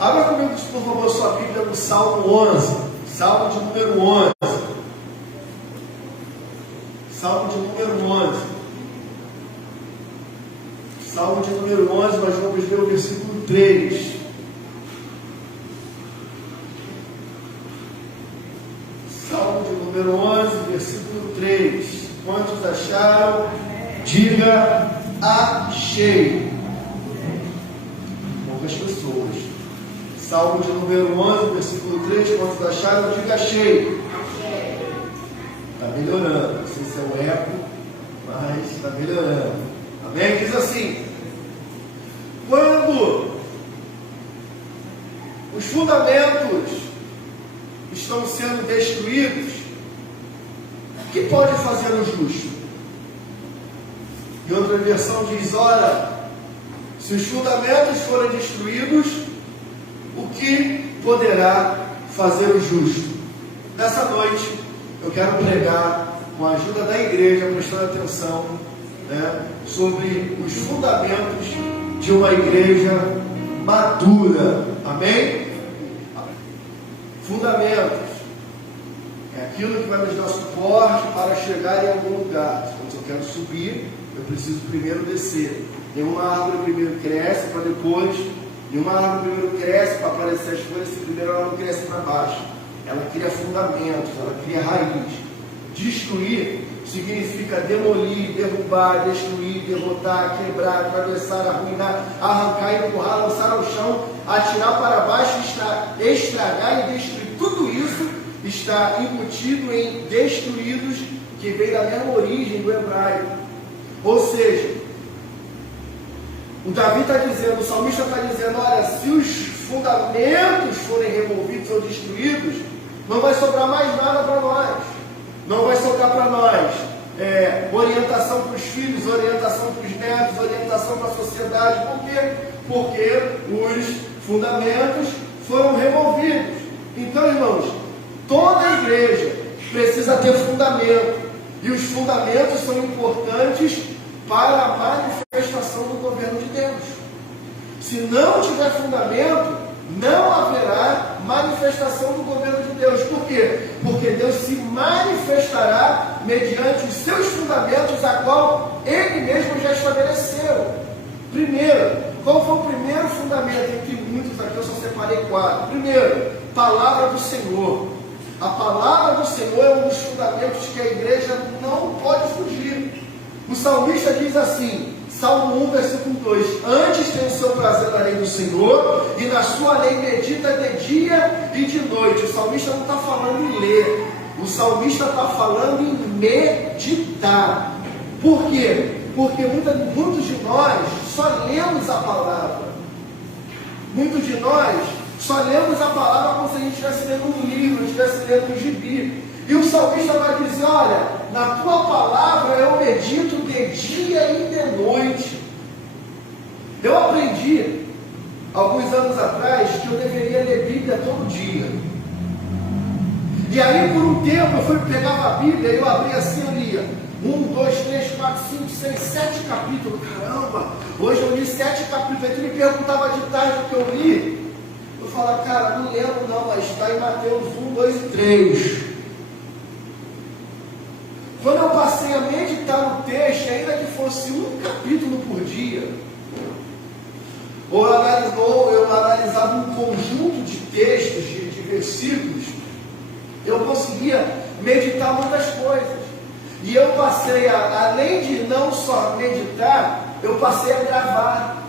Abra comigo, por favor, sua Bíblia no Salmo 11. Salmo de número 11. Salmo de número 11. Salmo de número 11, nós vamos ler o versículo 3. Salmo de número 11, versículo 3. Quantos acharam? Diga: achei. Poucas pessoas. Salmo de número 11, versículo 3. Quantos acharam? Diga: achei. Está melhorando. Não sei se é o eco, mas está melhorando. Amém? Diz assim: quando os fundamentos estão sendo destruídos, o que pode fazer o justo? E outra versão diz: ora, se os fundamentos forem destruídos, o que poderá fazer o justo? Nessa noite eu quero pregar, com a ajuda da igreja, prestando atenção, sobre os fundamentos de uma igreja madura. Amém? Fundamentos é aquilo que vai nos dar suporte para chegar em algum lugar. Se eu quero subir, eu preciso primeiro descer. Nenhuma árvore primeiro cresce para depois. Nenhuma árvore primeiro cresce para aparecer as folhas, se primeiro ela não cresce para baixo. Ela cria fundamentos, ela cria raiz. Destruir significa demolir, derrubar, destruir, derrotar, quebrar, atravessar, arruinar, arrancar, empurrar, lançar ao chão, atirar para baixo, estragar e destruir. Tudo isso está embutido em destruídos, que veio da mesma origem do hebraico. Ou seja, o Davi está dizendo, o salmista está dizendo: olha, se os fundamentos forem removidos ou destruídos, não vai sobrar mais nada para nós. Não vai sobrar para nós orientação para os filhos, orientação para os netos, orientação para a sociedade. Por quê? Porque os fundamentos foram removidos. Então, irmãos, toda a igreja precisa ter fundamento. E os fundamentos são importantes para a manifestação do governo de Deus. Se não tiver fundamento, não haverá manifestação do governo de Deus. Por quê? Porque Deus se manifestará mediante os seus fundamentos, a qual Ele mesmo já estabeleceu. Primeiro, qual foi o primeiro fundamento? Entre muitos aqui eu só separei 4. Primeiro, palavra do Senhor. A palavra do Senhor é um dos fundamentos que a igreja não pode fugir. O salmista diz assim, Salmo 1, versículo 2: antes tem o seu prazer na lei do Senhor, e na sua lei medita de dia e de noite. O salmista não está falando em ler, o salmista está falando em meditar. Por quê? Porque muitos de nós só lemos a palavra. Muitos de nós só lemos a palavra como se a gente estivesse lendo um livro, estivesse lendo um gibi. E o salmista vai dizer: olha, na tua palavra eu medito de dia e de noite. Eu aprendi, alguns anos atrás, que eu deveria ler Bíblia todo dia. E aí, por um tempo, eu pegava a Bíblia e eu abria assim, eu lia 1, 2, 3, 4, 5, 6, 7 capítulos. Caramba, hoje eu li 7 capítulos. Aí tu me perguntava de tarde o que eu li. Eu falava: cara, não lembro não, mas está em Mateus 1, 2 e 3. Quando eu passei a meditar no texto, ainda que fosse um capítulo por dia, ou eu analisava um conjunto de textos, de versículos, eu conseguia meditar muitas coisas. E eu passei além de não só meditar, eu passei a gravar.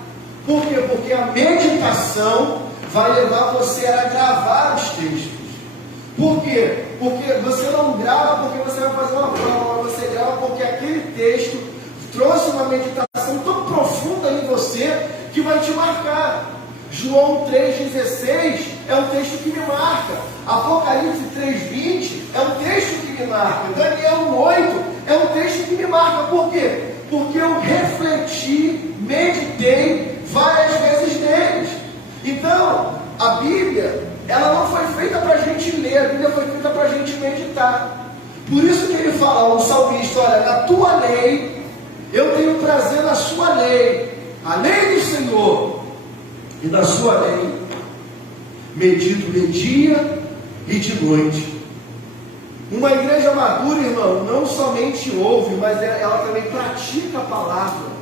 Por quê? Porque a meditação vai levar você a gravar os textos. Por quê? Porque você não grava porque você vai fazer uma prova, você grava porque aquele texto trouxe uma meditação tão profunda em você que vai te marcar. João 3,16 é um texto que me marca. Apocalipse 3,20 é um texto que me marca. Daniel 1,8 é um texto que me marca. Por quê? Porque eu refleti, meditei várias vezes neles. Então, a Bíblia, ela não foi feita para a gente ler, a Bíblia foi feita para a gente meditar. Por isso que ele fala, o salmista: olha, na tua lei, eu tenho prazer na sua lei, a lei do Senhor, e na sua lei medito de dia e de noite. Uma igreja madura, irmão, não somente ouve, mas ela também pratica a palavra.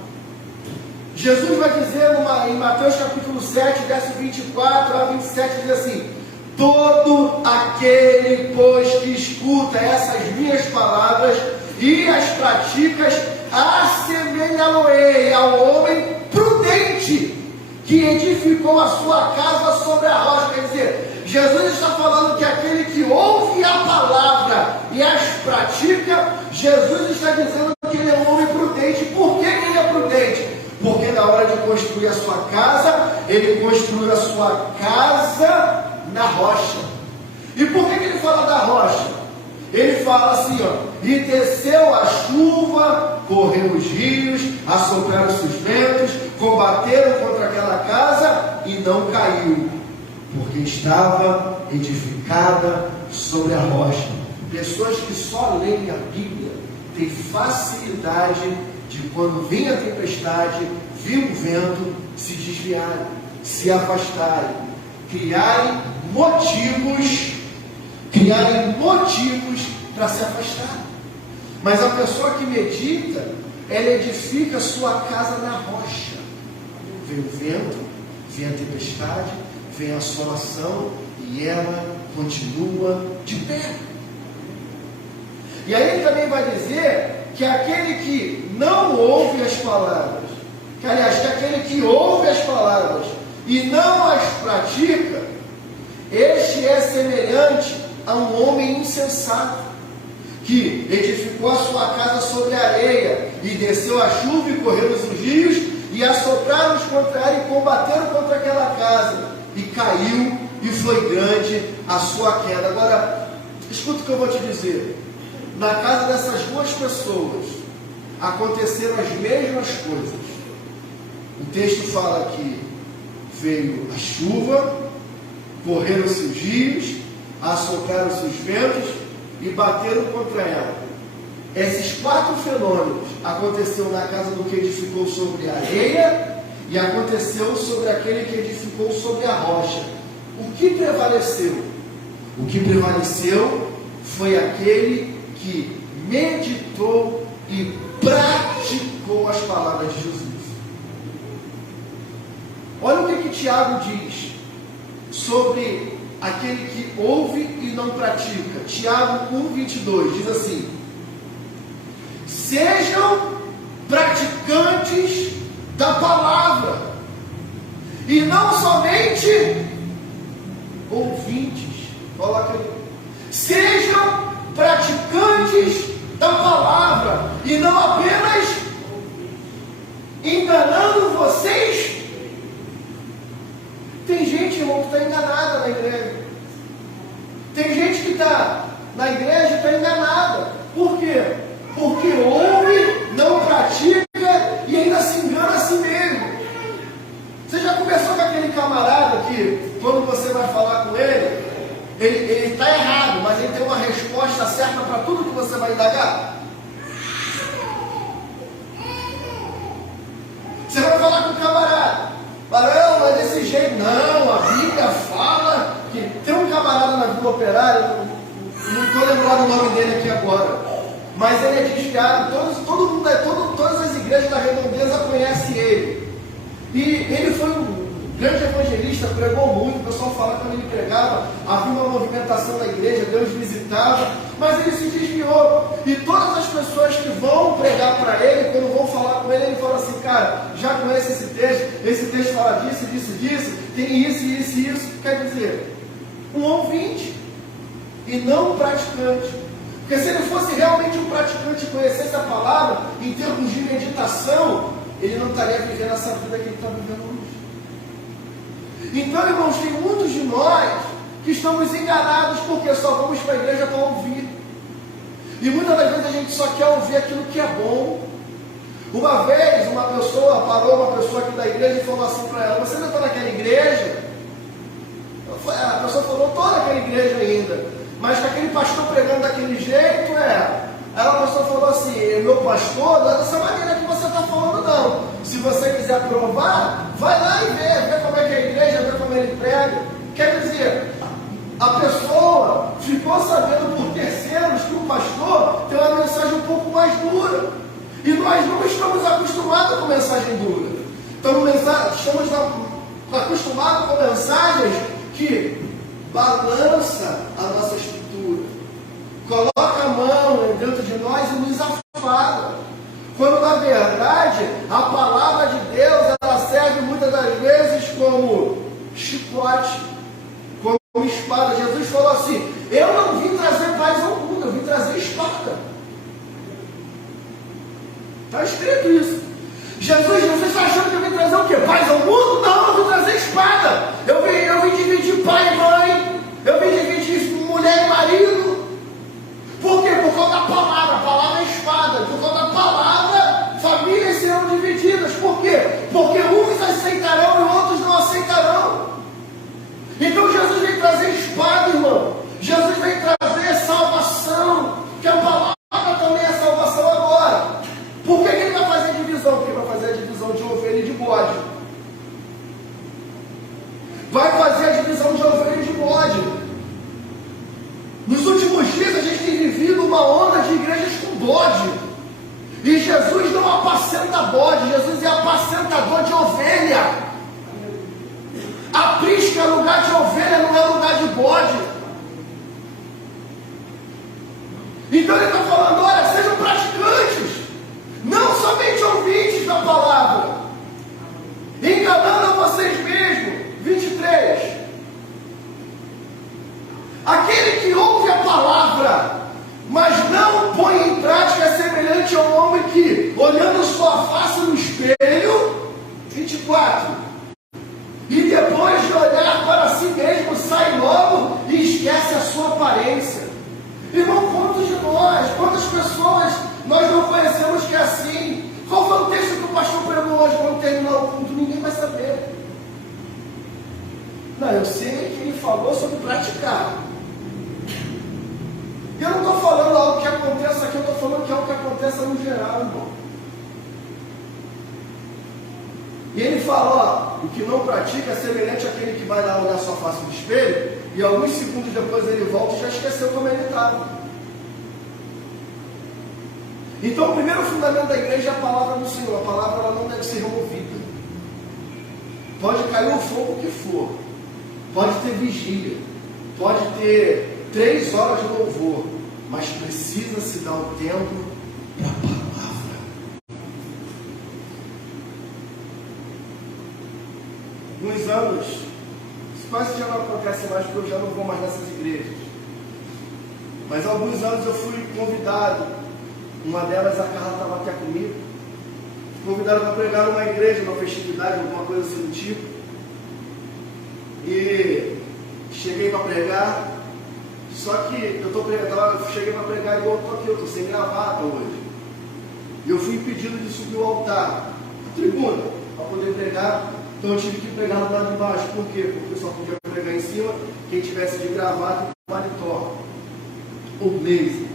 Jesus vai dizer em Mateus capítulo 7, verso 24 a 27, diz assim: todo aquele, pois, que escuta essas minhas palavras e as praticas, assemelhá-lo-ei ao homem prudente, que edificou a sua casa sobre a rocha. Quer dizer, Jesus está falando que aquele que ouve a palavra e as pratica, Jesus está dizendo que ele é um homem prudente. Por que ele é prudente? Porque na hora de construir a sua casa, ele construiu a sua casa na rocha. E por que ele fala da rocha? Ele fala assim, e desceu a chuva, correram os rios, assopraram-se os ventos, combateram contra aquela casa e não caiu, porque estava edificada sobre a rocha. Pessoas que só leem a Bíblia têm facilidade de, quando vem a tempestade, vir o vento, se desviarem, se afastarem, criarem motivos para se afastar. Mas a pessoa que medita, ela edifica sua casa na rocha. Vem o vento, vem a tempestade, vem a assolação e ela continua de pé. E aí ele também vai dizer que aquele que não ouve as palavras, que aquele que ouve as palavras e não as pratica, este é semelhante a um homem insensato, que edificou a sua casa sobre a areia, e desceu a chuva e correram os rios, e assopraram-os contra ela e combateram contra aquela casa, e caiu, e foi grande a sua queda. Agora, escuta o que eu vou te dizer. Na casa dessas duas pessoas aconteceram as mesmas coisas. O texto fala que veio a chuva, correram-se os rios, assopraram-se os ventos e bateram contra ela. Esses quatro fenômenos aconteceu na casa do que edificou sobre a areia e aconteceu sobre aquele que edificou sobre a rocha. O que prevaleceu? O que prevaleceu foi aquele que meditou e praticou as palavras de Jesus. Olha o que Tiago diz sobre aquele que ouve e não pratica. Tiago 1,22 diz assim: sejam praticantes da palavra e não somente ouvintes. Coloca aí. Sejam praticantes da palavra e não apenas enganando vocês. Tem gente, irmão, que está enganada na igreja. Tem gente que está na igreja e está enganada. Por quê? Porque ouve, não pratica e ainda se engana a si mesmo. Você já conversou com aquele camarada que, quando você vai falar com ele está errado, mas ele tem uma resposta certa para tudo que você vai indagar? Você vai falar com o camarada, não, é desse jeito. Não, a Bíblia fala que tem um camarada na Vila Operária, não estou lembrando o nome dele aqui agora, mas ele é desviado. Todas as igrejas da redondeza conhecem ele. E ele foi um grande evangelista, pregou muito. O pessoal fala que quando ele pregava, havia uma movimentação na igreja, Deus visitava, mas ele se desviou. E todas as pessoas que vão pregar para ele, quando vão falar com ele, ele fala assim: cara, já conhece esse texto fala disso, tem isso. Quer dizer, um ouvinte e não um praticante. Porque se ele fosse realmente um praticante e conhecesse a palavra em termos de meditação, ele não estaria vivendo essa vida que ele está vivendo hoje. Então, irmãos, tem muitos de nós que estamos enganados porque só vamos para a igreja para ouvir. E muitas das vezes a gente só quer ouvir aquilo que é bom. Uma vez uma pessoa aqui da igreja e falou assim para ela: você ainda está naquela igreja? A pessoa falou: estou naquela igreja ainda, mas com aquele pastor pregando daquele jeito, Aí a pessoa falou assim: meu pastor, não é dessa maneira que você está falando, não. Se você quiser provar, vai lá e vê como é que é a igreja, vê como ele prega. Quer dizer, A pessoa ficou sabendo por terceiros que o pastor tem uma mensagem um pouco mais dura. E nós não estamos acostumados com mensagem dura. Estamos acostumados com mensagens que balançam a nossa estrutura, coloca a mão dentro de nós e nos afaga. Quando na verdade a palavra de Deus ela serve muitas das vezes como chicote, como espada. Jesus falou assim: eu não vim trazer paz ao mundo, eu vim trazer espada. Está escrito isso. Jesus está achando que eu vim trazer o quê? Paz ao mundo? Não, eu vim trazer espada. Eu vim dividir pai e mãe. Eu vim dividir mulher e marido. Por quê? Por causa da palavra. A palavra é espada. Por causa da palavra, famílias serão divididas. Por quê? Porque uns aceitarão e outros não aceitarão. Então Jesus vem trazer espada, irmão. Jesus vem trazer salvação. Que a palavra também é salvação agora. Por que ele vai fazer divisão? Porque vai fazer a divisão de ovelha e de bode. Vai fazer a divisão de ovelha e de bode. Nos últimos dias a gente tem vivido uma onda de igrejas com bode. E Jesus não apacenta bode, Jesus é apacentador de ovelha. Aprisca é lugar de ovelha, não é lugar de bode. Então ele está falando: olha, sejam praticantes, não somente ouvintes da palavra, enganando a vocês mesmos. 23. Aquele que ouve a palavra, mas não põe em prática, é semelhante a um homem que, olhando sua face no espelho, 24, e depois de olhar para si mesmo, sai logo e esquece a sua aparência. Irmão, quantos de nós, quantas pessoas nós não conhecemos que é assim? Qual foi o texto que o pastor pregou hoje quando terminar o culto? Ninguém vai saber. Não, eu sei que ele falou sobre praticar. Eu não estou falando algo que aconteça aqui, eu estou falando que é algo que aconteça no geral, irmão. E ele fala: ó, o que não pratica é semelhante àquele que vai lá olhar sua face no espelho, e alguns segundos depois ele volta e já esqueceu como ele estava. Então o primeiro fundamento da igreja é a palavra do Senhor. A palavra ela não deve ser removida. Pode cair o fogo que for, pode ter vigília, pode ter 3 horas de louvor, mas precisa se dar o tempo para a palavra. Alguns anos, isso quase já não acontece mais, porque eu já não vou mais nessas igrejas, mas há alguns anos eu fui convidado, uma delas a Carla estava até comigo, convidaram para pregar numa igreja, numa festividade, alguma coisa assim do tipo, e cheguei para pregar. Só que eu cheguei para pregar igual eu estou aqui, eu estou sem gravata hoje. E eu fui impedido de subir o altar, a tribuna, para poder pregar. Então eu tive que pregar no lado de baixo. Por quê? Porque eu só podia pregar em cima quem tivesse de gravata e paletó, ou blazer.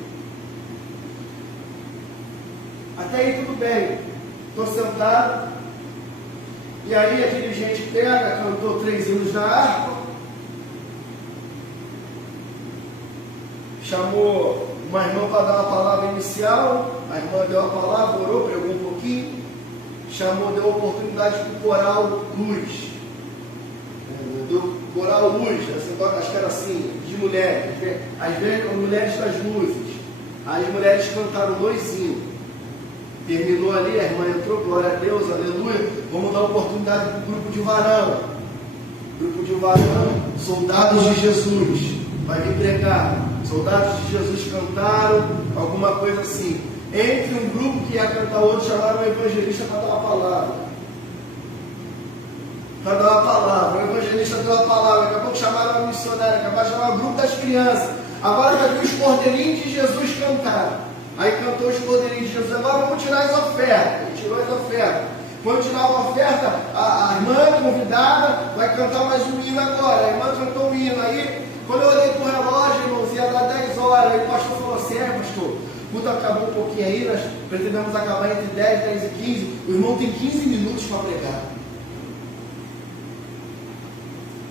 Até aí tudo bem. Estou sentado, e aí a dirigente pega, cantou 3 hinos da harpa, chamou uma irmã para dar uma palavra inicial. A irmã deu a palavra, orou, pregou um pouquinho, chamou, deu a oportunidade para o coral Luz. Do coral Luz, acho que era assim, de mulheres, as mulheres das luzes. As mulheres cantaram 2 hinos. Terminou ali, a irmã entrou, glória a Deus, aleluia. Vamos dar oportunidade para o grupo de varão. Grupo de varão, soldados de Jesus, vai vir pregar. Soldados de Jesus cantaram, alguma coisa assim. Entre um grupo que ia cantar outro, chamaram o evangelista para dar uma palavra. O evangelista deu a palavra, daqui a pouco chamaram a missionária, acabaram de chamar o grupo das crianças. Agora vai vir os cordeirinhos de Jesus cantar. Aí cantou os cordeirinhos de Jesus. Agora vamos tirar as ofertas. Ele tirou as ofertas. Quando tirar a oferta, a irmã convidada vai cantar mais um hino agora. A irmã cantou um hino. Aí, quando eu olhei para o relógio, irmãos, ia dar 10 horas. Aí o pastor falou assim: pastor, o culto acabou um pouquinho aí, nós pretendemos acabar entre 10 e 15. O irmão tem 15 minutos para pregar.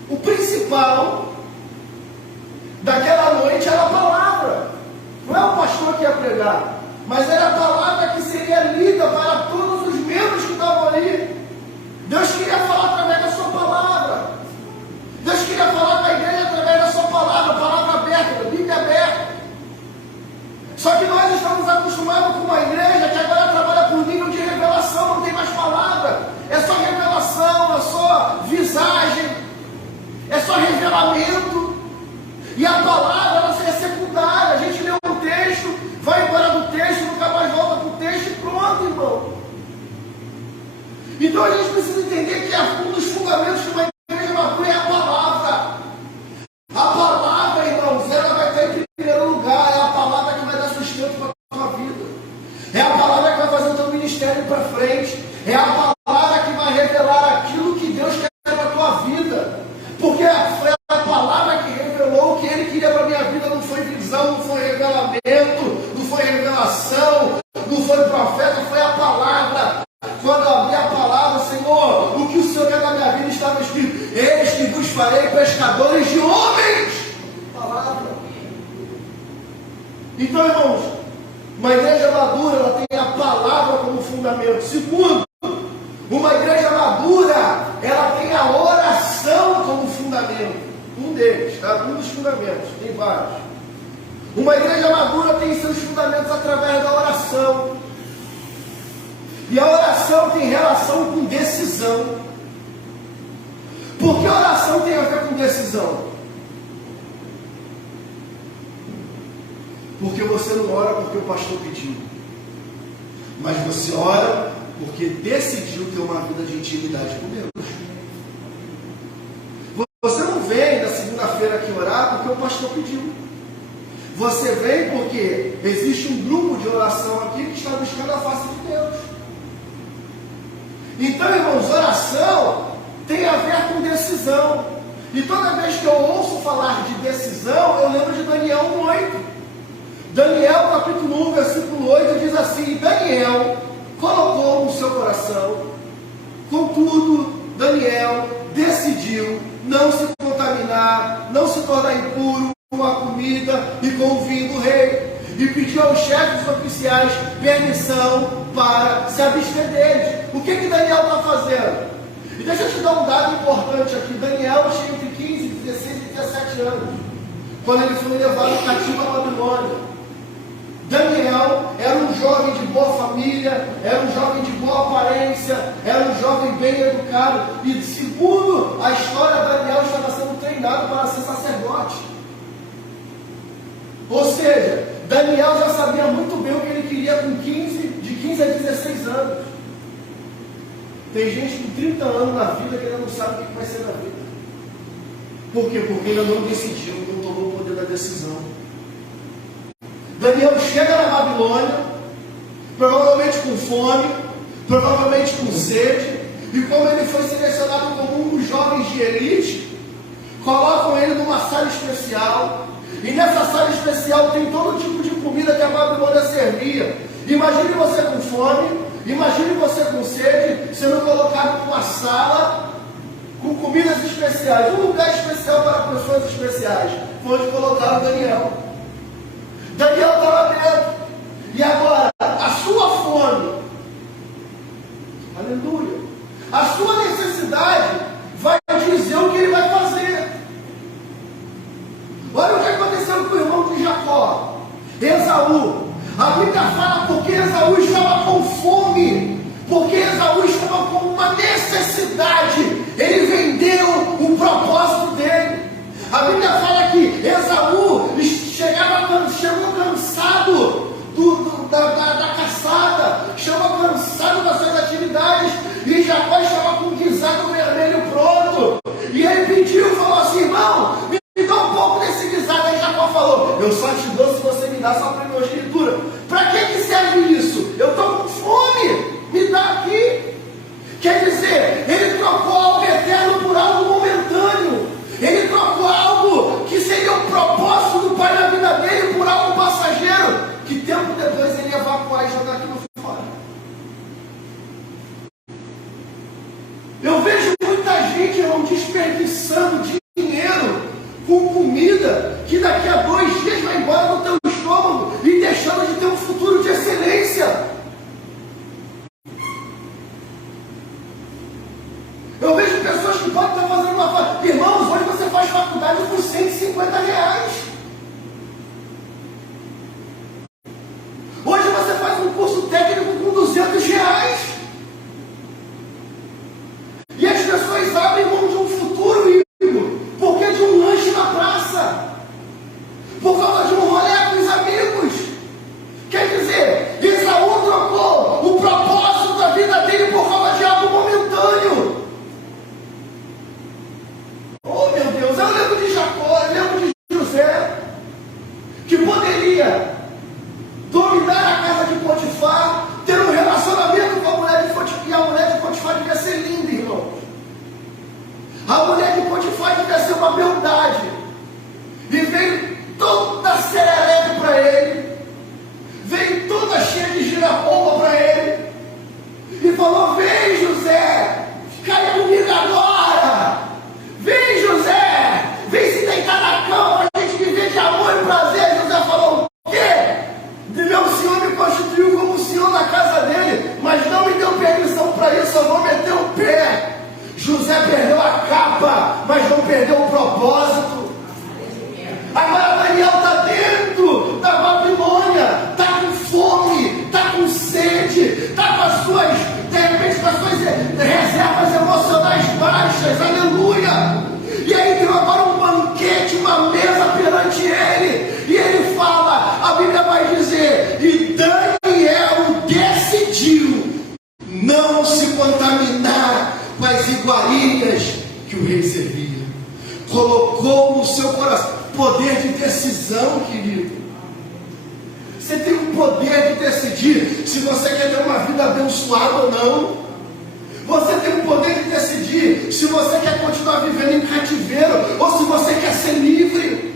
O principal daquela noite era a palavra. Não é o pastor que ia pregar, mas era a palavra que seria lida para todos os membros que estavam ali. Deus queria falar através da sua palavra. Deus queria falar com a igreja através da sua palavra aberta, da Bíblia aberta. Só que nós estamos acostumados com uma igreja que agora trabalha por nível de revelação, não tem mais palavra. É só revelação, é só visagem, é só revelamento. E a palavra, ela é secundária. A gente lê um texto, vai embora do texto, nunca mais volta para o texto e pronto, irmão. Então a gente precisa entender que um dos fundamentos de uma igreja madura é a palavra. A palavra, irmãos, ela vai estar em primeiro lugar. É a palavra que vai dar sustento para a tua vida. É a palavra que vai fazer o teu ministério para frente. É a palavra que vai revelar aquilo que Deus quer para a tua vida. Porque foi a palavra que revelou o que Ele queria para a minha vida. Não foi visão, não foi revelamento, não foi revelação, não foi profeta, foi a palavra. Quando eu abri a palavra, Senhor, o que o Senhor quer da minha vida estava escrito: eis que vos farei pescadores de homens. Palavra. Então, irmãos, uma igreja madura, ela tem a palavra como fundamento. Segundo, uma igreja madura, ela tem a oração como fundamento. Um deles, tá? Um dos fundamentos, tem vários. Uma igreja madura tem seus fundamentos através da oração. E a oração tem relação com decisão. Por que a oração tem a ver com decisão? Porque você não ora porque o pastor pediu, mas você ora porque decidiu ter uma vida de intimidade com Deus. Você não vem na segunda-feira aqui orar porque o pastor pediu. Você vem porque existe um grupo de oração aqui que está buscando a face de Deus. Então, irmãos, oração tem a ver com decisão. E toda vez que eu ouço falar de decisão, eu lembro de Daniel 1:8. Daniel, capítulo 1, versículo 8, diz assim: Daniel colocou no seu coração, contudo, Daniel decidiu não se contaminar, não se tornar impuro com a comida e com o vinho do rei, e pediu aos chefes oficiais permissão para se abster deles. O que Daniel está fazendo? E deixa eu te dar um dado importante aqui. Daniel tinha entre 15, 16 e 17 anos, quando ele foi levado cativo à Babilônia. Daniel era um jovem de boa família, era um jovem de boa aparência, era um jovem bem educado, e segundo a história, Daniel estava sendo treinado para ser sacerdote. Ou seja, Daniel já sabia muito bem o que ele queria com de 15 a 16 anos. Tem gente com 30 anos na vida que ainda não sabe o que vai ser na vida. Por quê? Porque ainda não decidiu, não tomou o poder da decisão. Daniel chega na Babilônia, provavelmente com fome, provavelmente com sede, e como ele foi selecionado como um dos jovens de elite, colocam ele numa sala especial, e nessa sala especial tem todo tipo de comida que a Babilônia servia. Imagine você com fome, imagine você com sede, sendo colocado numa sala com comidas especiais, um lugar especial para pessoas especiais. Foi onde colocaram Daniel. Daniel estava dentro. E agora, a sua fome, aleluia, a sua necessidade vai dizer o que ele vai fazer. Olha o que aconteceu com o irmão de Jacó, Esaú. A Bíblia fala porque Esaú estava com fome, porque Esaú estava com uma necessidade. Ele vendeu o propósito dele. A Bíblia fala que Esaú chegou cansado da caçada, chegou cansado das suas atividades, e Jacó estava com um guisado vermelho pronto. E ele pediu, falou assim: irmão, me dá um pouco desse guisado. Aí Jacó falou: eu só te dou se você me dá sua primogenitura. Para que serve isso? Eu estou com fome, me dá aqui. Quer dizer, ele trocou algo eterno por algo momentâneo. Ele trocou algo que seria o propósito do Pai na vida dele por algo passageiro, que tempo depois ele ia evacuar e jogar aquilo fora. Eu vejo muita gente, irmão, desperdiçando dinheiro com comida comida que daqui a 2 dias vai embora do teu estômago e deixando de ter um futuro de excelência. Eu vejo pessoas que podem estar fazendo uma faculdade. Irmãos, hoje você faz faculdade por R$150. Hoje você faz um curso técnico com R$200. E as pessoas abrem mão de um futuro íntimo porque de um lanche na praça, por causa de um rolê com os amigos. Quer dizer, Esaú trocou o propósito da vida dele por causa de algo momentâneo. Oh meu Deus, eu lembro de Jacó, eu lembro de José, que poderia dominar a casa de Potifar, ter um relacionamento com a mulher de Potifar, e a mulher de Potifar devia ser linda, irmão. A mulher de Potifar devia ser uma beldade, e veio toda serelepe para ele, veio toda cheia de girapomba para ele, e falou: vem José, caia comigo agora, vem José, vem se deitar na cama, a gente viver de amor e prazer. José falou: o quê? Meu senhor me constituiu como senhor na casa dele, mas não me deu permissão para isso, eu vou meter o pé. José perdeu a capa, mas não perdeu o propósito. Agora Daniel está dentro da Babilônia, está com fome, está com sede, está com as suas, de repente, com as suas reservas emocionais baixas, aleluia. E aí tem agora um banquete, uma mesa perante ele, e ele fala, a Bíblia vai dizer, e Daniel decidiu não se contaminar com as iguarias que o rei servia. Colocou no seu coração poder de decisão, querido. Você tem o poder de decidir se você quer ter uma vida abençoada ou não. Você tem o poder de decidir se você quer continuar vivendo em cativeiro ou se você quer ser livre.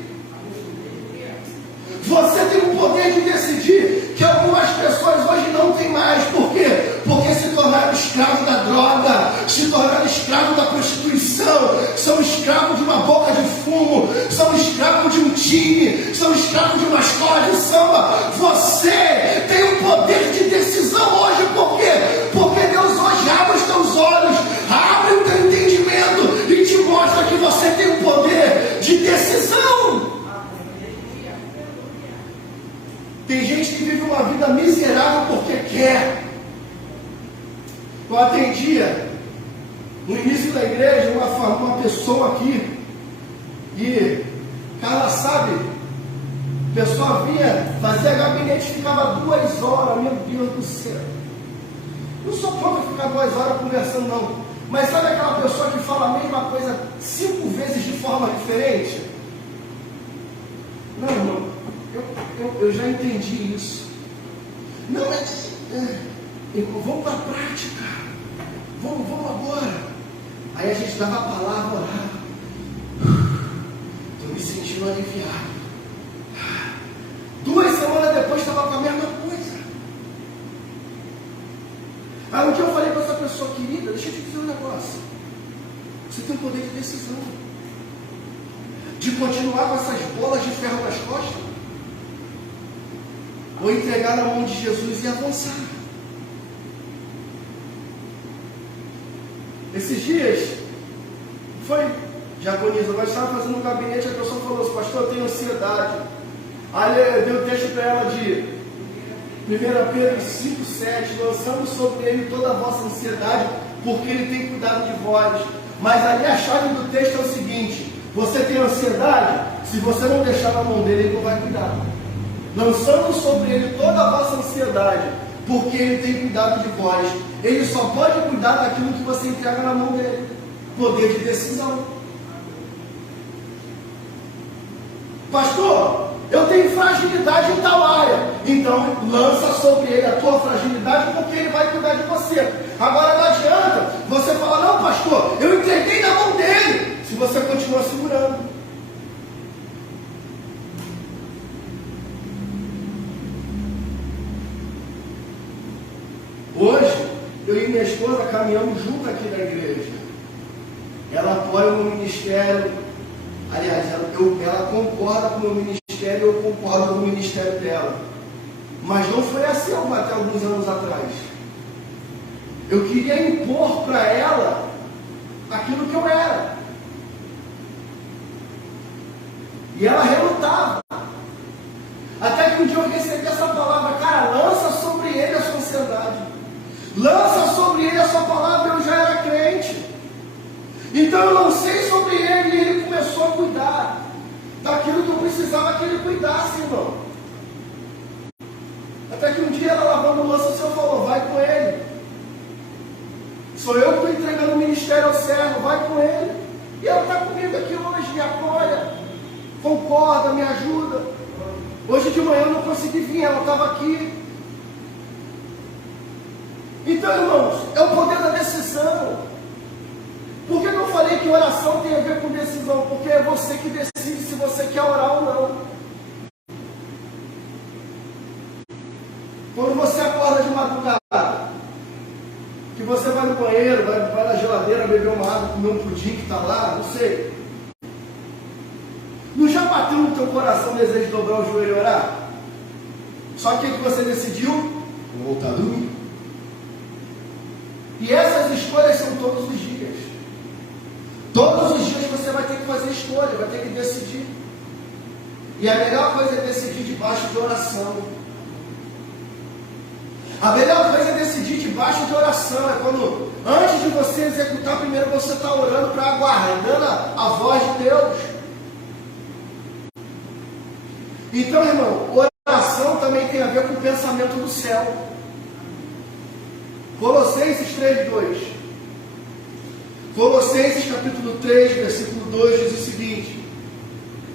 Você tem o poder de decidir que algumas pessoas hoje não têm mais. Por quê? Porque se tornaram escravos da droga, se tornaram escravos da prostituição, são escravos de uma boca de fumo, são escravos de um time, são escravos de uma escola de samba. Você tem o poder de decisão hoje. Por quê? Porque Deus hoje abre os teus olhos, abre o teu entendimento e te mostra que você tem o poder de decisão. Tem gente que vive uma vida miserável porque quer. Eu atendia no início da igreja uma pessoa aqui, e ela sabe, a pessoa vinha, fazia gabinete, ficava 2 horas, meu Deus do céu. Não sou pronto a ficar 2 horas conversando não, mas sabe aquela pessoa que fala a mesma coisa 5 vezes de forma diferente? Não, irmão. Eu já entendi isso. Não, vamos para a prática. Vamos agora. Aí a gente dava a palavra, orava. Estou me sentindo aliviado. 2 semanas depois estava com a mesma coisa. Aí um dia eu falei para essa pessoa: querida, deixa eu te dizer um negócio. Você tem o poder de decisão de continuar com essas bolas de ferro nas costas, ou entregar na mão de Jesus e avançar. Esses dias, foi diaconisa, nós estávamos fazendo um gabinete, a pessoa falou assim: pastor, eu tenho ansiedade. Aí deu o texto para ela de 1 Pedro 5,7, lançando sobre ele toda a vossa ansiedade, porque ele tem cuidado de vós. Mas ali a chave do texto é o seguinte: você tem ansiedade? Se você não deixar na mão dele, ele não vai cuidar. Lançando sobre ele toda a vossa ansiedade, porque ele tem cuidado de vós. Ele só pode cuidar daquilo que você entrega na mão dele. Poder de decisão. Pastor, eu tenho fragilidade em tal área. Então lança sobre ele a tua fragilidade, porque ele vai cuidar de você. Agora não adianta você falar: não, pastor, eu entreguei na mão dele, se você continua segurando. Hoje, eu e minha esposa caminhamos junto aqui na igreja. Ela apoia o meu ministério, Aliás, ela concorda com o meu ministério, eu concordo com o ministério dela. Mas não foi assim até alguns anos atrás. Eu queria impor para ela aquilo que eu era. E ela relutava. Até que um dia eu recebi essa palavra: cara, lança sobre ele a sua ansiedade. Lança sobre ele a sua palavra. Eu já era crente. Então eu lancei sobre ele e ele começou a cuidar daquilo que eu precisava que ele cuidasse, irmão. Até que um dia ela lavando louça, o Senhor falou: vai com ele. Sou eu que estou entregando o ministério ao servo, vai com ele. E ela está comigo aqui hoje, me apoia, concorda, me ajuda. Hoje de manhã eu não consegui vir, ela estava aqui. Então, irmãos, é o poder da decisão. Por que eu falei que oração tem a ver com decisão? Porque é você que decide se você quer orar ou não. Quando você acorda de madrugada, que você vai no banheiro, vai na geladeira beber uma água, comer um pudim que está lá, não sei. Não já bateu no teu coração o desejo de dobrar o joelho e orar? Só que o que você decidiu? Vou voltar a dormir. E essas escolhas são todos os dias. Todos os dias você vai ter que fazer escolha, vai ter que decidir. E a melhor coisa é decidir debaixo de oração. A melhor coisa é decidir debaixo de oração. É quando, antes de você executar, primeiro você está orando para aguardando a voz de Deus. Então, irmão, oração também tem a ver com o pensamento do céu. Colossenses 3:2. Colossenses capítulo 3, versículo 2 diz o seguinte: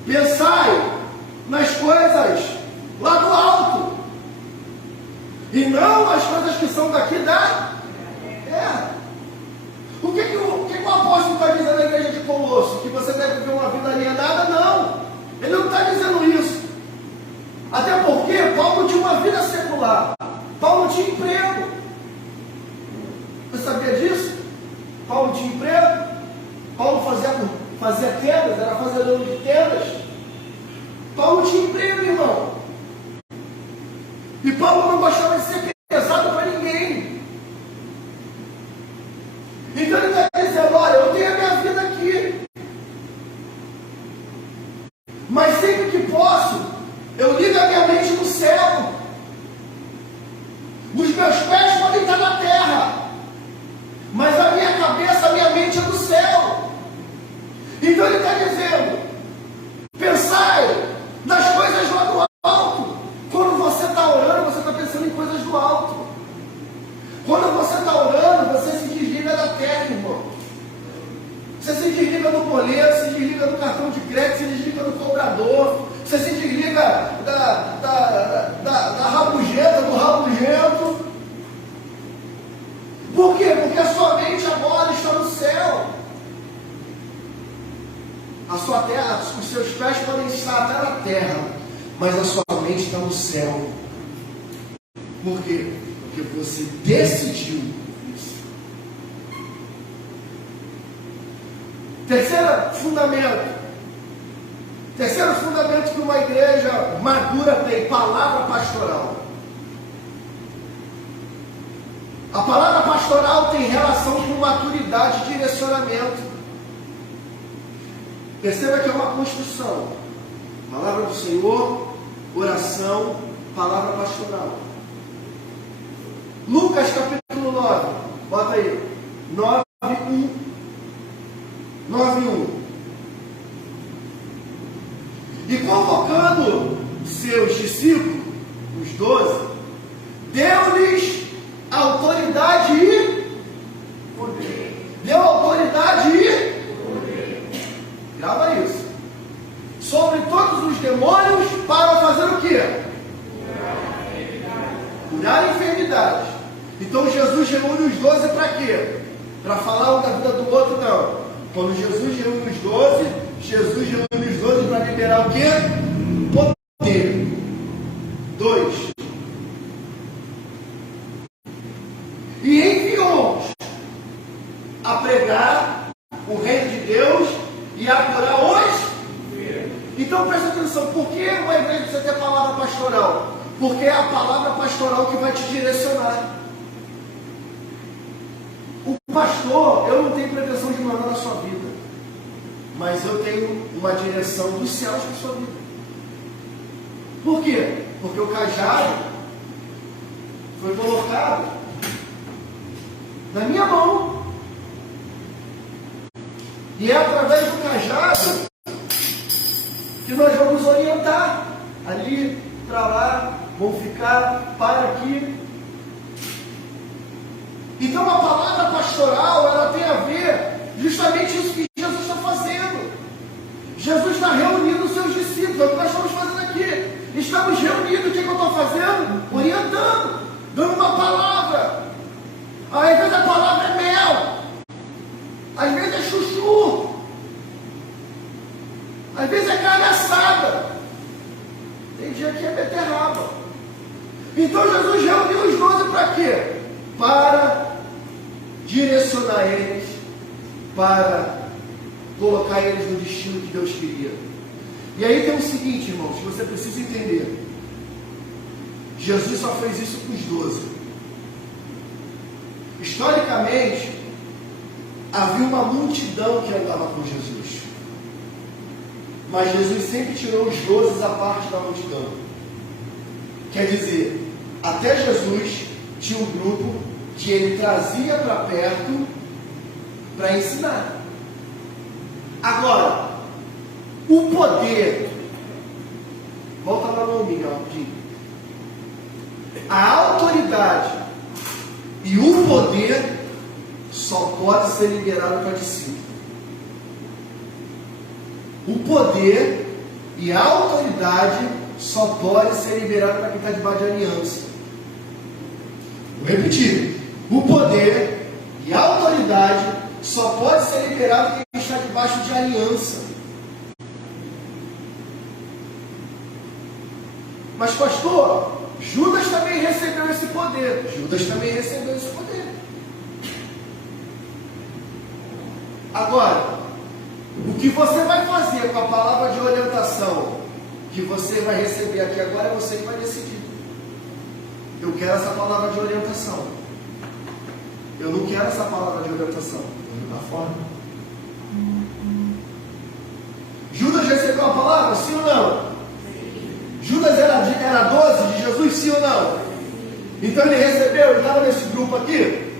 pensai nas coisas lá do alto, e não as coisas que são daqui da terra. O que o apóstolo está dizendo na igreja de Colosso? Que você deve viver uma vida alienada? Não, ele não está dizendo isso. Até porque Paulo tinha uma vida secular, Paulo tinha emprego. Você sabia disso? Paulo tinha emprego, Paulo fazia tendas, era fazedor de tendas. Paulo tinha emprego, irmão. E Paulo não gostava de ser pesado para ninguém. Então ele está dizendo: olha, eu tenho a minha vida aqui, mas sempre que posso, eu ligo a minha mente no céu. Os meus pés podem estar na terra, mas a minha cabeça, a minha mente é do céu. Então ele está dizendo: pensai nas coisas lá do alto. Quando você está orando, você está pensando em coisas do alto. Quando você está orando, você se desliga da terra, irmão. Você se desliga do boleto, se desliga do cartão de crédito, se desliga do cobrador, você se desliga da rabugenta, do rabugento. Por quê? Porque a sua mente agora está no céu. A sua terra, os seus pés podem estar até na terra, mas a sua mente está no céu. Por quê? Porque você decidiu isso. Terceiro fundamento que uma igreja madura tem: palavra pastoral. A palavra pastoral tem relação com maturidade e direcionamento. Perceba que é uma construção. Palavra do Senhor, oração, palavra pastoral. Lucas capítulo 9, bota aí, 9:1. E convocando seus discípulos, os 12, deu-lhes autoridade e poder. Deu autoridade e poder. Grava isso. Sobre todos os demônios, para fazer o quê? Curar enfermidades. Então Jesus reúne os 12 para quê? Para falar um da vida do outro? Não. Quando Jesus reúne os 12, Jesus reúne os 12 para liberar o quê? Poder. 2. E enviou-os a pregar o reino de Deus e a curar os Então presta atenção, por que uma igreja precisa ter palavra pastoral? Porque é a palavra pastoral que vai te direcionar. O pastor, eu não tenho pretensão de mandar na sua vida, mas eu tenho uma direção dos céus para a sua vida. Por quê? Porque o cajado foi colocado na minha mão. E é através do cajado que nós vamos orientar. Ali, para lá, vão ficar, para aqui. Então a palavra pastoral, ela tem a ver justamente isso que Jesus está fazendo. Jesus está reunindo os seus discípulos, é o que nós estamos fazendo aqui. Estamos reunidos, o que eu estou fazendo? Orientando, dando uma palavra. Às vezes a palavra é mel, às vezes é chuchu, às vezes é carne assada, tem dia que é beterraba. Então Jesus reuniu os 12 para quê? Para direcionar eles, para colocar eles no destino que Deus queria. E aí tem o seguinte, irmãos, que você precisa entender. Jesus só fez isso com os 12. Historicamente, havia uma multidão que andava com Jesus. Mas Jesus sempre tirou os 12 à parte da multidão. Quer dizer, até Jesus tinha um grupo que ele trazia para perto para ensinar. Agora, o poder, volta lá no Miguel, rapidinho. A autoridade e o poder só pode ser liberado para discípulo. O poder e a autoridade só pode ser liberado para quem está debaixo de aliança. Vou repetir. O poder e a autoridade só pode ser liberado para quem está debaixo de aliança. Mas pastor, Judas também recebeu esse poder. Judas também recebeu esse poder. Agora, o que você vai fazer com a palavra de orientação que você vai receber aqui agora é você que vai decidir. Eu quero essa palavra de orientação. Eu não quero essa palavra de orientação. Da forma. Judas recebeu a palavra, sim ou não? Judas era 12 de Jesus, sim ou não? Então ele recebeu, ele estava nesse grupo aqui.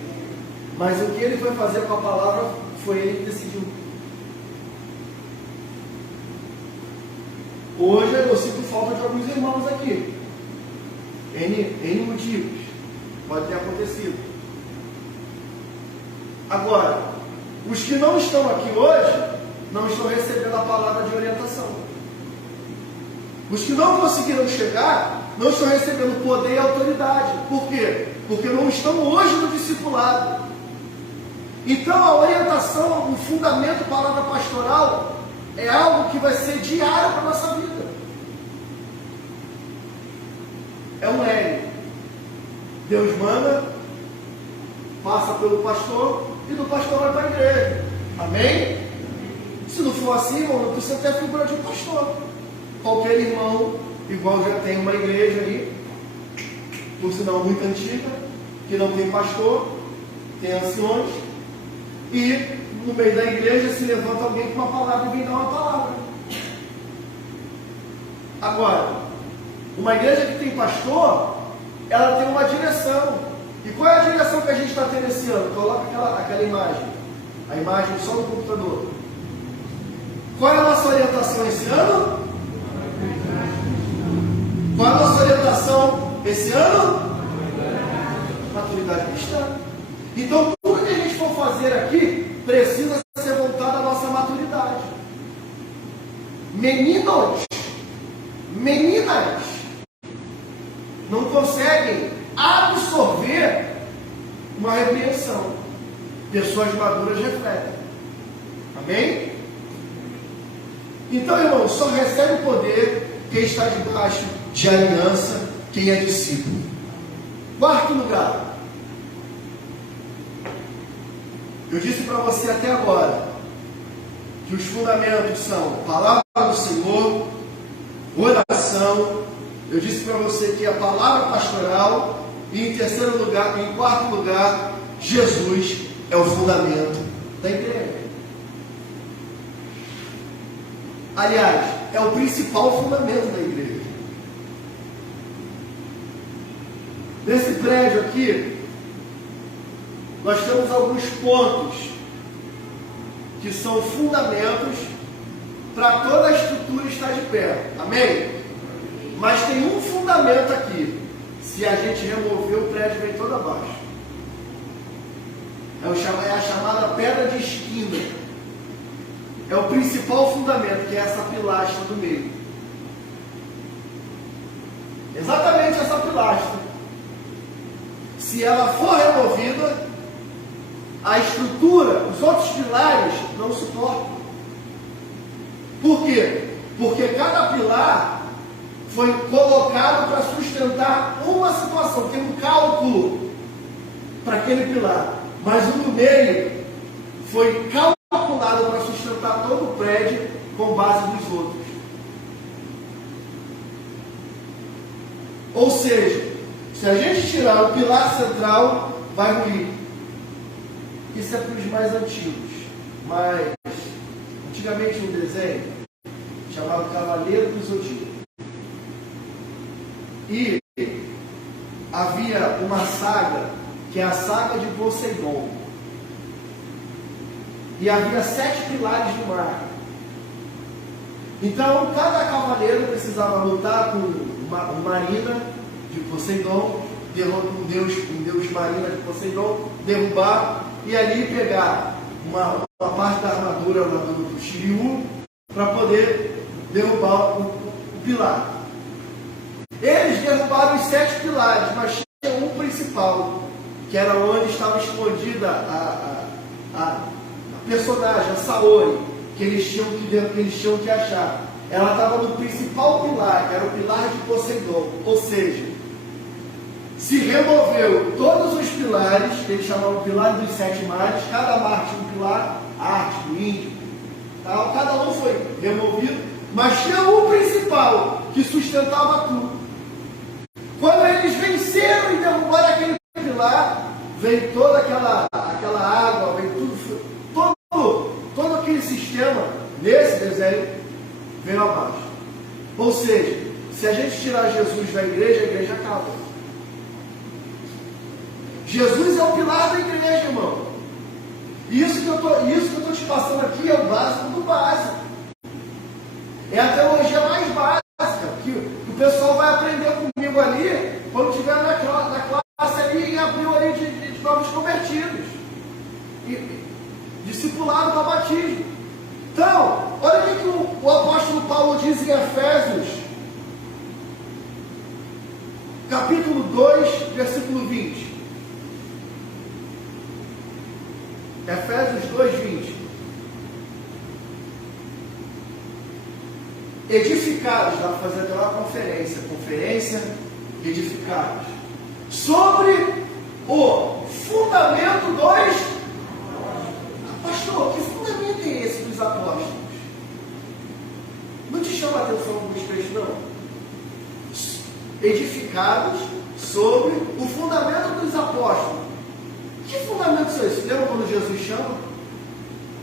Mas o que ele foi fazer com a palavra foi ele que decidiu. Hoje eu sinto falta de alguns irmãos aqui. N motivos. Pode ter acontecido. Agora, os que não estão aqui hoje, não estão recebendo a palavra de orientação. Os que não conseguiram chegar, não estão recebendo poder e autoridade. Por quê? Porque não estão hoje no discipulado. Então a orientação, o fundamento da palavra pastoral, é algo que vai ser diário para a nossa vida. É um L. Deus manda, passa pelo pastor, e do pastor vai para a igreja. Amém? Se não for assim, irmão, não precisa ter a figura de um pastor. Qualquer irmão, igual já tem uma igreja ali, por sinal muito antiga, que não tem pastor, tem anciões, e no meio da igreja se levanta alguém com uma palavra e vem dar uma palavra. Agora, uma igreja que tem pastor, ela tem uma direção. E qual é a direção que a gente está tendo esse ano? Coloca aquela imagem, a imagem só no computador. Qual é a nossa orientação esse ano? Qual é a nossa orientação esse ano? Maturidade cristã. Então, tudo que a gente for fazer aqui precisa ser voltado à nossa maturidade. Meninos, meninas, não conseguem absorver uma repreensão. Pessoas maduras refletem. Amém? Então, irmão, só recebe o poder quem está debaixo de aliança, quem é discípulo. Quarto lugar. Eu disse para você até agora que os fundamentos são palavra do Senhor, oração. Eu disse para você que a palavra pastoral, e em terceiro lugar, em quarto lugar, Jesus é o fundamento da igreja. Aliás, é o principal fundamento da igreja. Nesse prédio aqui, nós temos alguns pontos que são fundamentos para toda a estrutura estar de pé. Amém? Mas tem um fundamento aqui. Se a gente remover, o prédio vem todo abaixo. É a chamada pedra de esquina. É o principal fundamento, que é essa pilastra do meio. Exatamente essa pilastra. Se ela for removida, a estrutura, os outros pilares não suportam. Por quê? Porque cada pilar foi colocado para sustentar uma situação, tem um cálculo para aquele pilar, mas o do meio foi calculado para sustentar todo o prédio com base nos outros. Ou seja, se a gente tirar o pilar central, vai ruir. Isso é para os mais antigos, mas antigamente um desenho chamado Cavaleiro do Zodíaco. E havia uma saga, que é a saga de Poseidon. E havia 7 pilares do mar. Então, cada cavaleiro precisava lutar com uma marina de Poseidon, um deus marina de Poseidon, derrubar e ali pegar uma parte da armadura lá do Shiryu para poder derrubar o pilar. Eles derrubaram os 7 pilares, mas tinha um principal, que era onde estava escondida a personagem, a Saori, que eles tinham que achar. Ela estava no principal pilar, que era o pilar de Poseidon. Ou seja, se removeu todos os pilares, que eles chamavam de pilar dos 7 mares. Cada mar tinha um pilar, Ártico, Índico, tal. Cada um foi removido, mas tinha um principal que sustentava tudo. Quando eles venceram e derrubaram aquele pilar, veio toda aquela água, veio todo aquele sistema, nesse desenho, veio abaixo. Ou seja, se a gente tirar Jesus da igreja, a igreja acaba. Jesus é o pilar da igreja, irmão. Isso que eu estou te passando aqui é o básico do básico. É a teologia mais básica, que o pessoal vai aprender comigo ali, quando estiver na classe ali, em abril ali de novos convertidos. Discipulado para batismo. Então, olha o que o apóstolo Paulo diz em Efésios, capítulo 2, versículo 20. Efésios 2, 20. Edificados, dá para fazer até uma conferência, edificados, sobre o fundamento dos... Pastor, que fundamento é esse dos apóstolos? Não te chama a atenção alguns trechos, não? Edificados sobre o fundamento dos apóstolos. Que fundamentos são esses? Lembra quando Jesus chama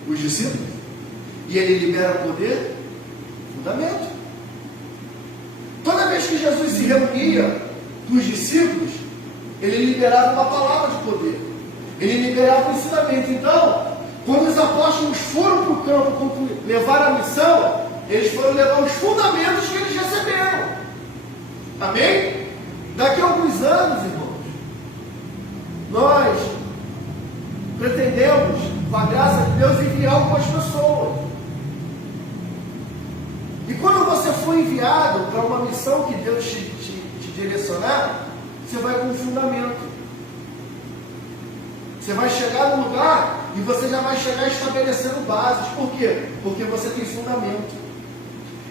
os discípulos? E ele libera poder? Fundamento. Toda vez que Jesus se reunia com os discípulos, ele liberava uma palavra de poder. Ele liberava o ensinamento. Então, quando os apóstolos foram para o campo levar a missão, eles foram levar os fundamentos que eles receberam. Amém? Daqui a alguns anos, irmãos, nós pretendemos, com a graça de Deus, enviar algumas pessoas. E quando você for enviado para uma missão que Deus te direcionar, você vai com um fundamento. Você vai chegar no lugar e você já vai chegar estabelecendo bases. Por quê? Porque você tem fundamento.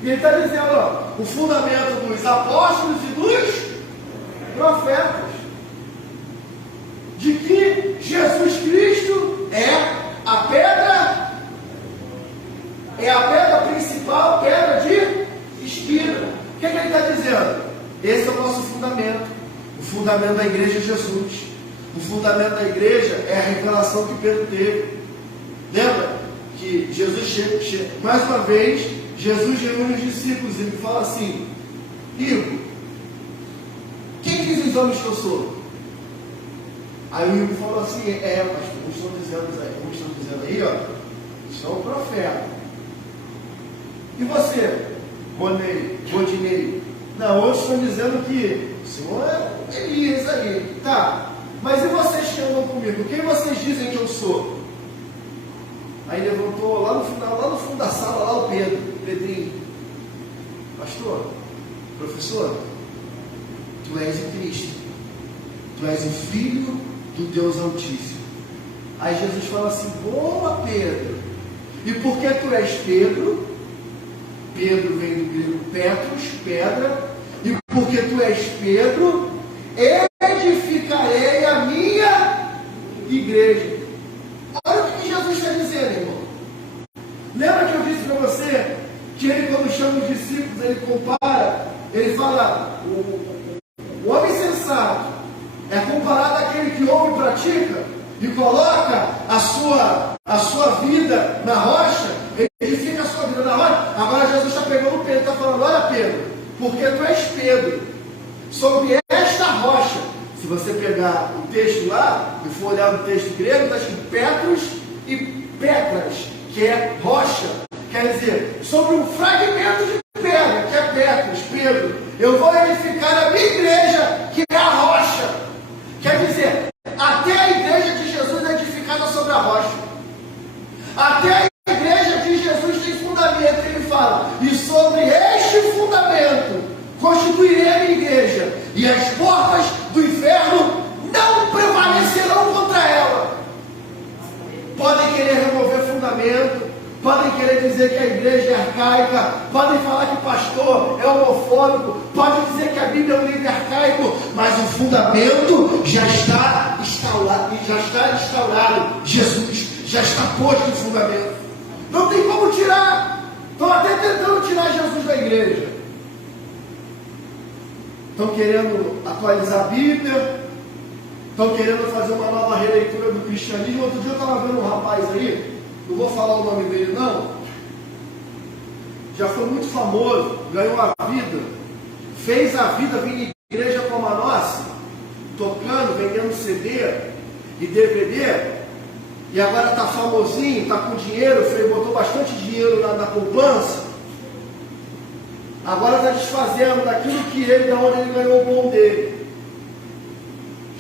E ele está dizendo, ó, o fundamento dos apóstolos e dos profetas. De que Jesus Cristo é a pedra Esse é o nosso fundamento. O fundamento da igreja é Jesus. O fundamento da igreja é a revelação que Pedro teve. Lembra que Jesus chega, mais uma vez, Jesus reúne os discípulos e ele fala assim: Igor, quem diz os homens que eu sou? Aí o Igor falou assim: pastor, uns estão dizendo aí, ó, sou o profeta. E você, Rodinei? Não, outros estão dizendo que o senhor é Elias aí. Tá, mas e vocês que andam comigo? Quem vocês dizem que eu sou? Aí levantou lá no final, lá no fundo da sala, lá o Pedrinho. Pastor, professor, tu és o Cristo. Tu és o Filho do Deus Altíssimo. Aí Jesus fala assim: boa, Pedro. E por que tu és Pedro? Pedro vem do grego Petros, pedra. E porque tu és Pedro, edificarei a minha igreja. Olha o que Jesus está dizendo, irmão. Lembra que eu disse para você que ele, quando chama os discípulos, ele compara, ele fala, o homem sensato é comparado àquele que ouve e pratica e coloca a sua vida na rocha, edifica a sua vida na rocha. Agora Jesus está pegando o Pedro, está falando: olha, Pedro, porque tu és Pedro, sobre esta rocha. Se você pegar o texto lá e for olhar no texto grego, está escrito Petros e Petras, que é rocha. Quer dizer, sobre um fragmento de pedra, que é Petros, Pedro, eu vou edificar a minha igreja, que é a rocha. Quer dizer, até a igreja de Jesus é edificada sobre a rocha. Até a igreja de Jesus tem fundamento. Ele fala: e sobre este fundamento constituirei a minha igreja, e as portas do inferno não prevalecerão contra ela. Podem querer remover fundamento, podem querer dizer que a igreja é arcaica, podem falar que o pastor é homofóbico, podem dizer que a Bíblia é um livro arcaico, mas o fundamento já está instaurado. Jesus já está posto o fundamento. Não tem como tirar. Estão até tentando tirar Jesus da igreja. Estão querendo atualizar a Bíblia, estão querendo fazer uma nova releitura do cristianismo. Outro dia eu estava vendo um rapaz aí, não vou falar o nome dele não, já foi muito famoso, ganhou a vida, fez a vida vir em igreja como a nossa, tocando, vendendo CD e DVD, e agora está famosinho, está com dinheiro, botou bastante dinheiro na poupança. Agora está desfazendo daquilo que ele, da onde ele ganhou o pão dele.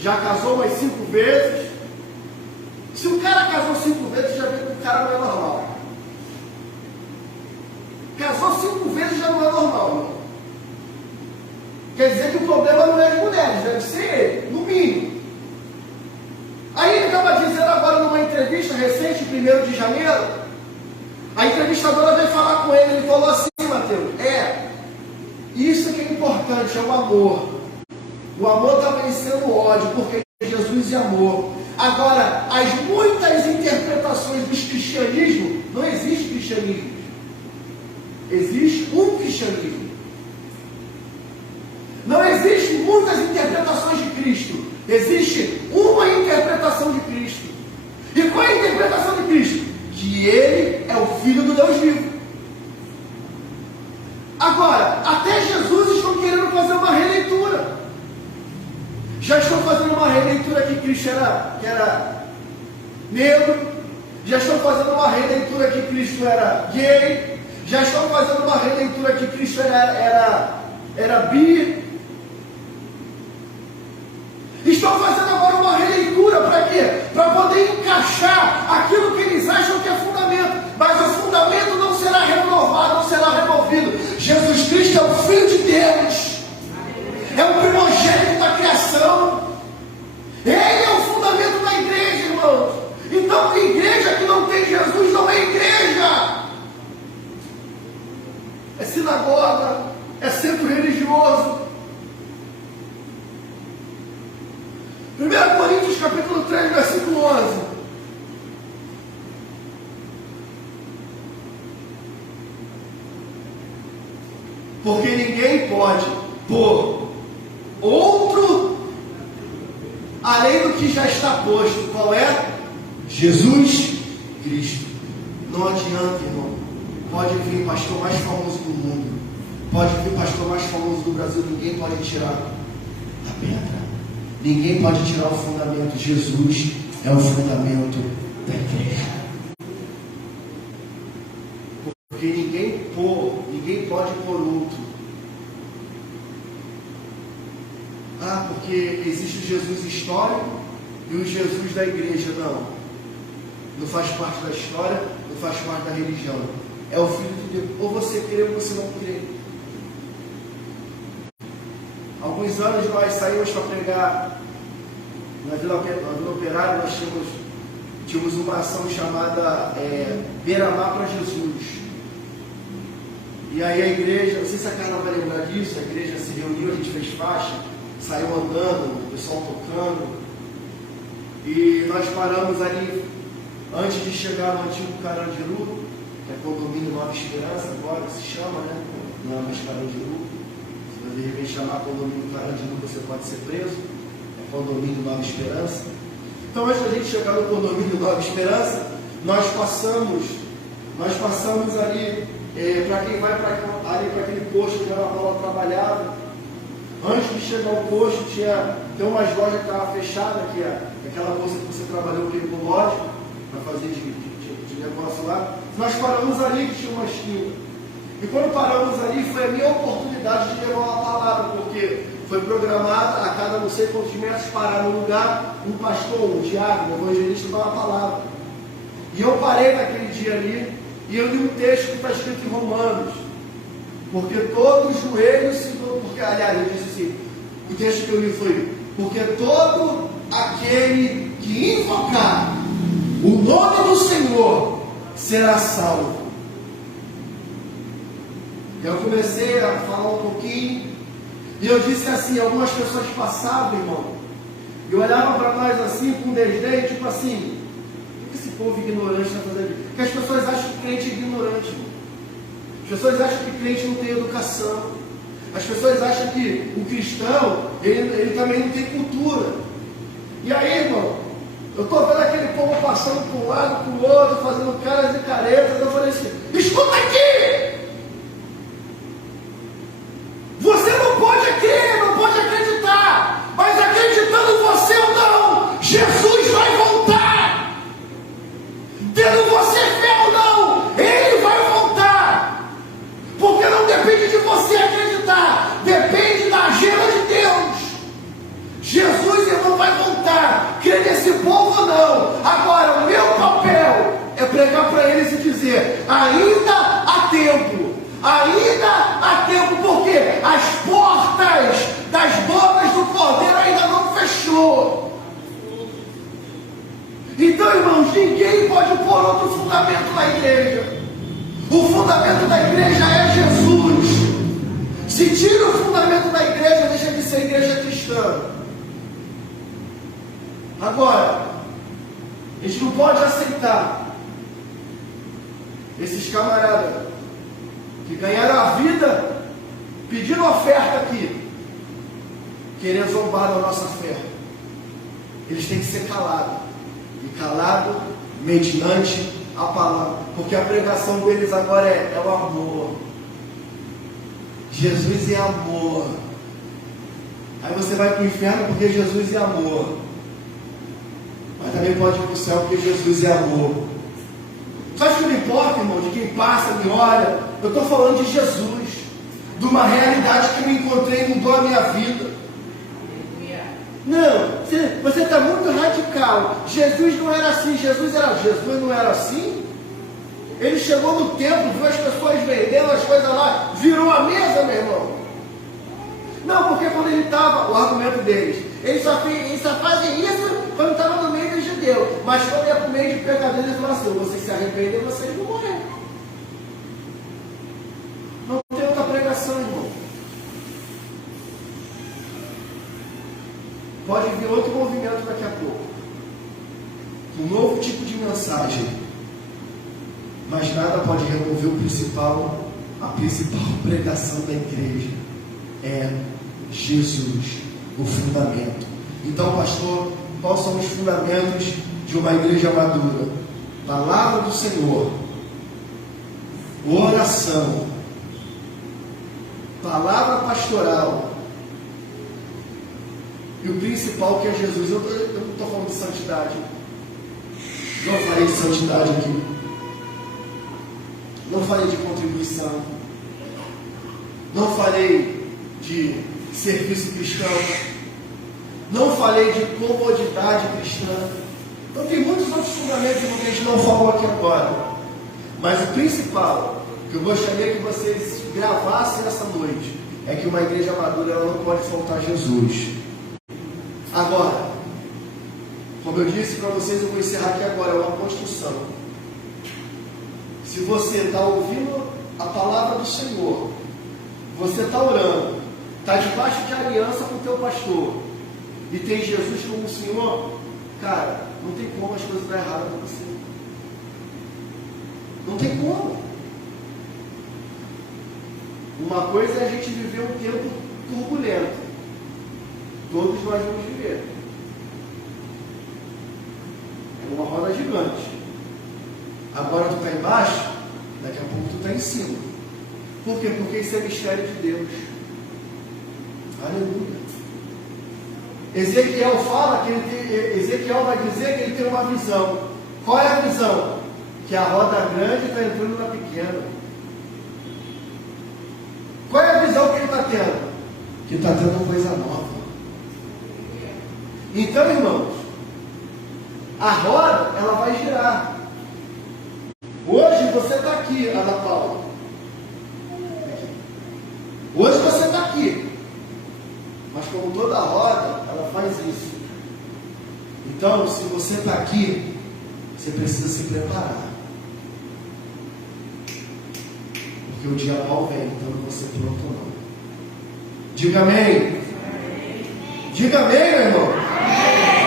Já casou umas 5 vezes. Se o cara casou 5 vezes, já vê que o cara não é normal. Casou 5 vezes já não é normal, não. Quer dizer que o problema não é as mulheres, deve ser ele, no mínimo. Aí ele estava dizendo agora numa entrevista recente, 1º de janeiro, a entrevistadora veio falar com ele, ele falou assim: Mateus, isso que é importante, é o amor. O amor está vencendo o ódio, porque Jesus é amor. Agora, as muitas interpretações do cristianismo, não existe cristianismo. Existe um cristianismo. Não existe muitas interpretações de Cristo. Existe uma interpretação de Cristo. E qual é a interpretação de Cristo? Que Ele é o Filho do Deus vivo. Agora, até Jesus estão querendo fazer uma releitura. Já estão fazendo uma releitura que Cristo era negro. Já estão fazendo uma releitura que Cristo era gay. Já estão fazendo uma releitura que Cristo era bi. Estão fazendo agora uma releitura para quê? Para poder encaixar aquilo que eles acham que é fundamento. Mas o fundamento não será renovado, não será removido. Jesus Cristo é o Filho de Deus. É o primogênito da criação. Ele é o fundamento da igreja, irmãos. Então, igreja que não tem Jesus não é igreja. É sinagoga, é centro religioso. 1 Coríntios capítulo 3, versículo 11. Porque ninguém pode pôr outro além do que já está posto. Qual é? Jesus Cristo. Não adianta, irmão. Pode vir pastor mais famoso do mundo, pode vir pastor mais famoso do Brasil, ninguém pode tirar a pedra, ninguém pode tirar o fundamento. Jesus é o fundamento da igreja. Porque ninguém pode pôr outro. Porque existe o Jesus histórico e o Jesus da igreja. Não faz parte da história, não faz parte da religião. É o Filho de Deus. Ou você crê ou você não crê. Alguns anos nós saímos para pregar na Vila Operária. Nós tínhamos uma ação chamada Beira-Mar para Jesus. E aí a igreja, não sei se a Carla vai lembrar disso, a igreja se reuniu, a gente fez faixa, saiu andando, o pessoal tocando. E nós paramos ali antes de chegar no antigo Carandiru, que é condomínio Nova Esperança, agora se chama, né? Não é mais Carandiru. Se você de repente chamar condomínio Carandiru, você pode ser preso. É condomínio Nova Esperança. Então, antes da gente chegar no condomínio Nova Esperança, nós passamos ali, para quem vai para aquele posto que a Ana Paula trabalhava. Antes de chegar ao posto, tem umas lojas que estavam fechadas, que é aquela moça que você trabalhou com loja, para fazer de negócio lá. Nós paramos ali, que tinha uma esquina. E quando paramos ali, foi a minha oportunidade de levar uma palavra, porque foi programada a cada não sei quantos metros parar no lugar, um pastor, um diácono, um evangelista dar uma palavra. E eu parei naquele dia ali, e eu li um texto que está escrito em Romanos. Porque todo joelho se dobra, aliás, eu disse assim, o texto que eu li foi: porque todo aquele que invocar o nome do Senhor será salvo. Eu comecei a falar um pouquinho, e eu disse assim, algumas pessoas passavam, irmão, e olhavam para nós assim, com desdém, tipo assim, o que esse povo ignorante está fazendo aqui? Porque as pessoas acham que crente é ignorante, irmão. As pessoas acham que crente não tem educação. As pessoas acham que o cristão, ele também não tem cultura. E aí, irmão, eu estou vendo aquele povo passando para um lado, para o outro, fazendo caras e caretas. Eu falei assim, escuta aqui! Você não pode crer, não pode acreditar, mas acreditando você ou não, Jesus vai voltar. Tendo você fé ou não, Ele vai voltar. Porque não depende de você acreditar, depende da agenda de Deus. Jesus, irmão, vai voltar. Crê nesse povo ou não? Agora, o meu papel é pregar para eles e dizer: ainda há tempo. Ainda há tempo, porque as portas das bodas do Cordeiro ainda não fechou. Então, irmãos, ninguém pode pôr outro fundamento na igreja. O fundamento da igreja é Jesus. Se tira o fundamento da igreja, deixa de ser igreja cristã. Agora, a gente não pode aceitar esses camaradas que ganharam a vida pedindo oferta aqui, querer zombar da nossa fé. Eles têm que ser calados, e calado mediante a palavra, porque a pregação deles agora é o amor. Jesus é amor. Aí você vai para o inferno porque Jesus é amor, mas também pode ir para o céu porque Jesus é amor. Sabe que não importa, irmão, de quem passa, me olha. Eu estou falando de Jesus, de uma realidade que eu me encontrei e mudou a minha vida. Não, você está muito radical. Jesus não era assim, Jesus não era assim. Ele chegou no templo, viu as pessoas vendendo as coisas lá, virou a mesa, meu irmão. Não, porque quando ele estava, o argumento deles, eles só fazem isso quando estava no meio dos judeus, mas quando ia para o meio de pecadores, eles falaram assim: vocês se arrependem, vocês vão morrer. Não tem outra pregação, irmão. Pode vir outro movimento daqui a pouco, um novo tipo de mensagem, mas nada pode remover a principal pregação da igreja é Jesus. o fundamento. Então, pastor, quais são os fundamentos de uma igreja madura? Palavra do Senhor, oração, palavra pastoral, e o principal que é Jesus. Eu não estou falando de santidade, não falei de santidade aqui, não falei de contribuição, não falei de serviço cristão, não falei de comodidade cristã. Então tem muitos outros fundamentos que a gente não falou aqui agora, mas o principal que eu gostaria que vocês gravassem essa noite é que uma igreja madura, ela não pode faltar Jesus. Agora, como eu disse para vocês, eu vou encerrar aqui agora, é uma construção. Se você está ouvindo a palavra do Senhor, você está orando, está debaixo de aliança com o teu pastor, e tem Jesus como Senhor, cara, não tem como as coisas dar errado para você. Não tem como. Uma coisa é a gente viver um tempo turbulento. Todos nós vamos viver. É uma roda gigante. Agora tu está embaixo, daqui a pouco tu está em cima. Por quê? Porque isso é mistério de Deus. Aleluia. Ezequiel fala que Ezequiel vai dizer que ele tem uma visão. Qual é a visão? Que a roda grande está entrando na pequena. Qual é a visão que ele está tendo? Que está tendo coisa nova. Então, irmãos, a roda, ela vai girar. Hoje você está aqui, Ana Paula. Hoje você está aqui. Mas como toda roda, ela faz isso. Então, se você está aqui, você precisa se preparar. Porque o dia mal vem, então não você pronto ou não. Diga amém. Diga amém, meu irmão.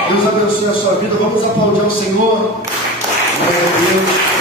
Deus abençoe a sua vida. Vamos aplaudir ao Senhor. Glória a Deus.